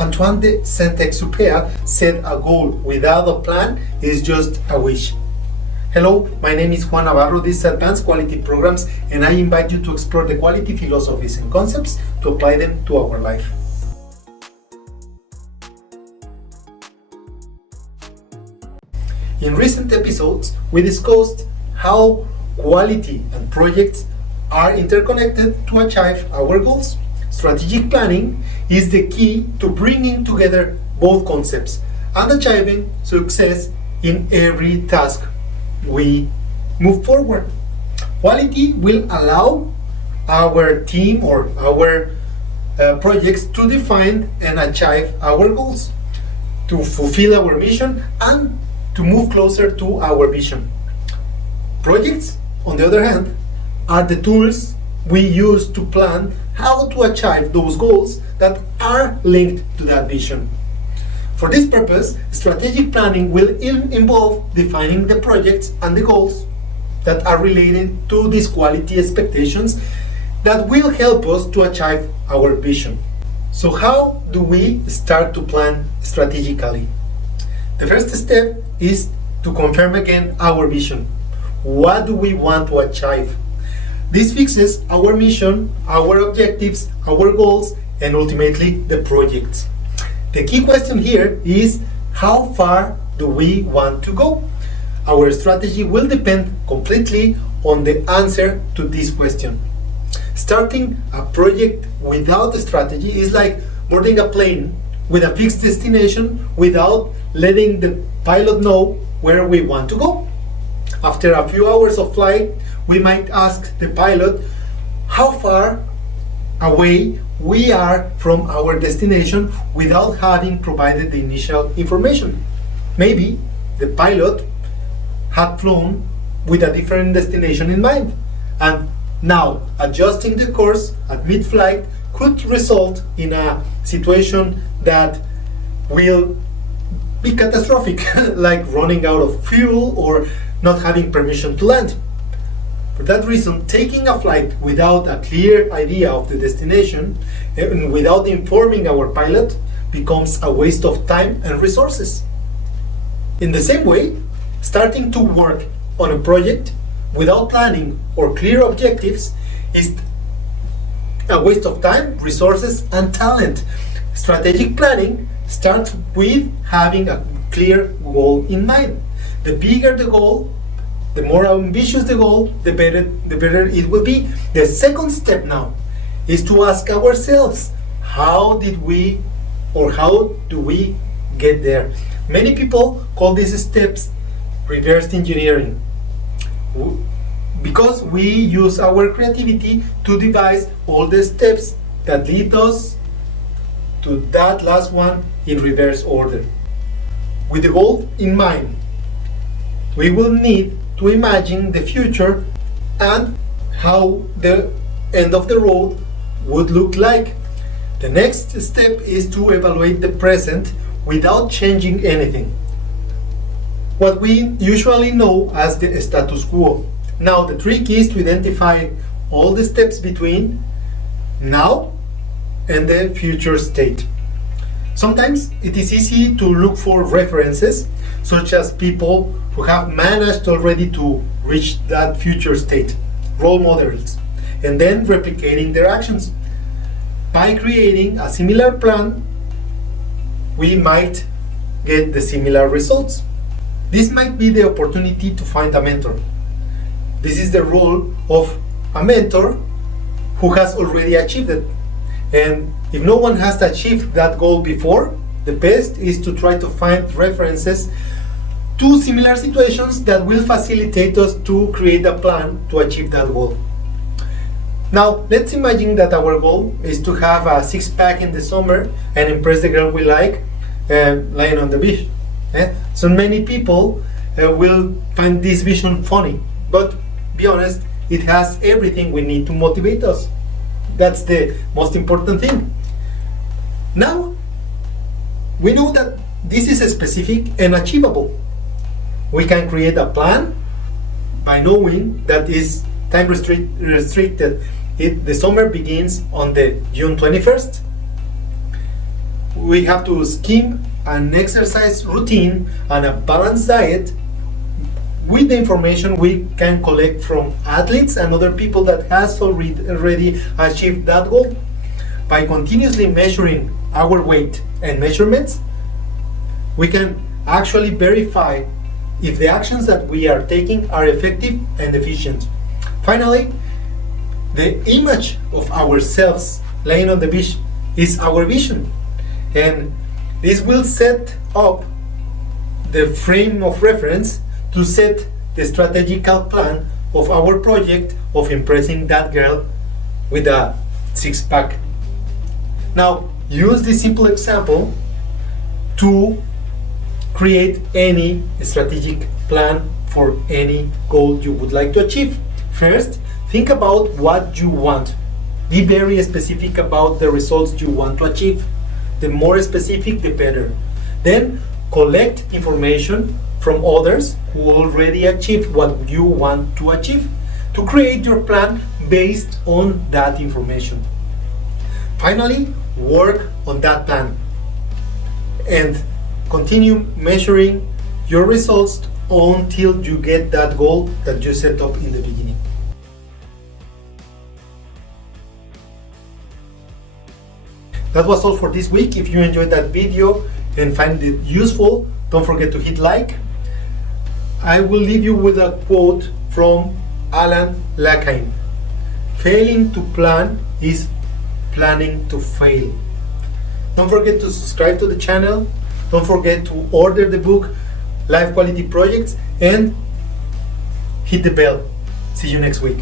Antoine de Saint-Exupéry said a goal without a plan is just a wish. Hello, my name is Juan Navarro. This is Advanced Quality Programs, and I invite you to explore the quality philosophies and concepts to apply them to our life. In recent episodes, we discussed how quality and projects are interconnected to achieve our goals. Strategic planning is the key to bringing together both concepts and achieving success in every task we move forward. Quality will allow our team or our projects to define and achieve our goals, to fulfill our mission, and to move closer to our vision. Projects, on the other hand, are the tools we use to plan how to achieve those goals that are linked to that vision. For this purpose, strategic planning will involve defining the projects and the goals that are related to these quality expectations that will help us to achieve our vision. So how do we start to plan strategically? The first step is to confirm again our vision. What do we want to achieve? This fixes our mission, our objectives, our goals, and ultimately the projects. The key question here is, how far do we want to go? Our strategy will depend completely on the answer to this question. Starting a project without a strategy is like boarding a plane with a fixed destination without letting the pilot know where we want to go. After a few hours of flight, we might ask the pilot how far away we are from our destination without having provided the initial information. Maybe the pilot had flown with a different destination in mind, and now adjusting the course at mid-flight could result in a situation that will be catastrophic, like running out of fuel or not having permission to land. For that reason, taking a flight without a clear idea of the destination and without informing our pilot becomes a waste of time and resources. In the same way, starting to work on a project without planning or clear objectives is a waste of time, resources, and talent. Strategic planning starts with having a clear goal in mind. The bigger the goal, the more ambitious the goal, the better it will be. The second step now is to ask ourselves, how do we get there? Many people call these steps reverse engineering, because we use our creativity to devise all the steps that lead us to that last one in reverse order. With the goal in mind, we will need to imagine the future and how the end of the road would look like. The next step is to evaluate the present without changing anything, what we usually know as the status quo. Now the trick is to identify all the steps between now and the future state. Sometimes it is easy to look for references, such as people who have managed already to reach that future state, role models, and then replicating their actions. By creating a similar plan, we might get the similar results. This might be the opportunity to find a mentor. This is the role of a mentor who has already achieved it. And if no one has achieved that goal before, the best is to try to find references to similar situations that will facilitate us to create a plan to achieve that goal. Now, let's imagine that our goal is to have a six-pack in the summer and impress the girl we like lying on the beach. So many people will find this vision funny, but be honest, it has everything we need to motivate us. That's the most important thing. Now, we know that this is specific and achievable. We can create a plan by knowing that is time restricted. The summer begins on the June 21st. we have to scheme an exercise routine and a balanced diet with the information we can collect from athletes and other people that has already achieved that goal. By continuously measuring our weight and measurements, we can actually verify if the actions that we are taking are effective and efficient. Finally, the image of ourselves laying on the beach is our vision, and this will set up the frame of reference to set the strategical plan of our project of impressing that girl with a six-pack. Now, use this simple example to create any strategic plan for any goal you would like to achieve. First, think about what you want. Be very specific about the results you want to achieve. The more specific, the better. Then, collect information from others who already achieved what you want to achieve to create your plan based on that information. Finally, work on that plan and continue measuring your results until you get that goal that you set up in the beginning. That was all for this week. If you enjoyed that video and find it useful, don't forget to hit like. I will leave you with a quote from Alan Lacaine. Failing to plan is planning to fail. Don't forget to subscribe to the channel. Don't forget to order the book Life Quality Projects and hit the bell. See you next week.